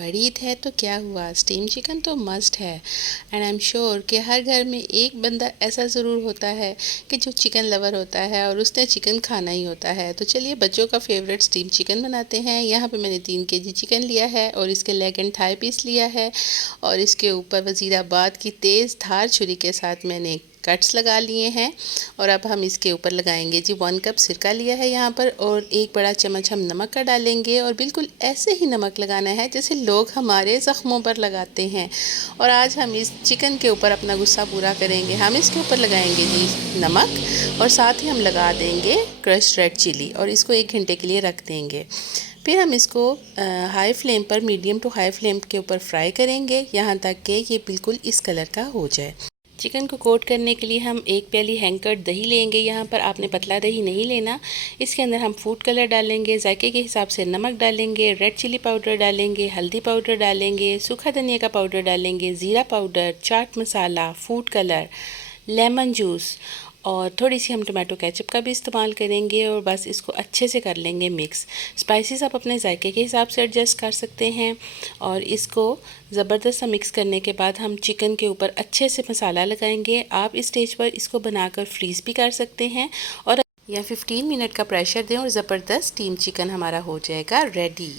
बड़ी ईद है तो क्या हुआ, स्टीम चिकन तो मस्ट है। एंड आई एम श्योर कि हर घर में एक बंदा ऐसा ज़रूर होता है कि जो चिकन लवर होता है और उसने चिकन खाना ही होता है। तो चलिए बच्चों का फेवरेट स्टीम चिकन बनाते हैं। यहाँ पे मैंने 3 kg चिकन लिया है और इसके लेग एंड थाई पीस लिया है और इसके ऊपर वज़ीराबाद की तेज़ धार छुरी के साथ मैंने कट्स लगा लिए हैं। और अब हम इसके ऊपर लगाएंगे जी 1 कप सिरका लिया है यहाँ पर और 1 बड़ा चम्मच हम नमक का डालेंगे और बिल्कुल ऐसे ही नमक लगाना है जैसे लोग हमारे ज़ख्मों पर लगाते हैं। और आज हम इस चिकन के ऊपर अपना गुस्सा पूरा करेंगे। हम इसके ऊपर लगाएंगे जी नमक और साथ ही हम लगा देंगे क्रश्ड रेड चिली और इसको 1 घंटे के लिए रख देंगे। फिर हम इसको हाई फ्लेम पर, मीडियम टू हाई फ्लेम के ऊपर फ्राई करेंगे यहाँ तक कि ये बिल्कुल इस कलर का हो जाए। चिकन को कोट करने के लिए हम 1 प्याली हैंग-कट दही लेंगे। यहाँ पर आपने पतला दही नहीं लेना। इसके अंदर हम फूड कलर डालेंगे, जायके के हिसाब से नमक डालेंगे, रेड चिली पाउडर डालेंगे, हल्दी पाउडर डालेंगे, सूखा धनिया का पाउडर डालेंगे, ज़ीरा powder, chaat masala, food colour, lemon juice और थोड़ी सी हम टमाटो केचप का भी इस्तेमाल करेंगे और बस इसको अच्छे से कर लेंगे मिक्स। स्पाइसेस आप अपने जायके के हिसाब से एडजस्ट कर सकते हैं और इसको ज़बरदस्त सा मिक्स करने के बाद हम चिकन के ऊपर अच्छे से मसाला लगाएंगे। आप इस स्टेज पर इसको बनाकर फ्रीज़ भी कर सकते हैं और या 15 मिनट का प्रेशर दें और ज़बरदस्त स्टीम चिकन हमारा हो जाएगा रेडी।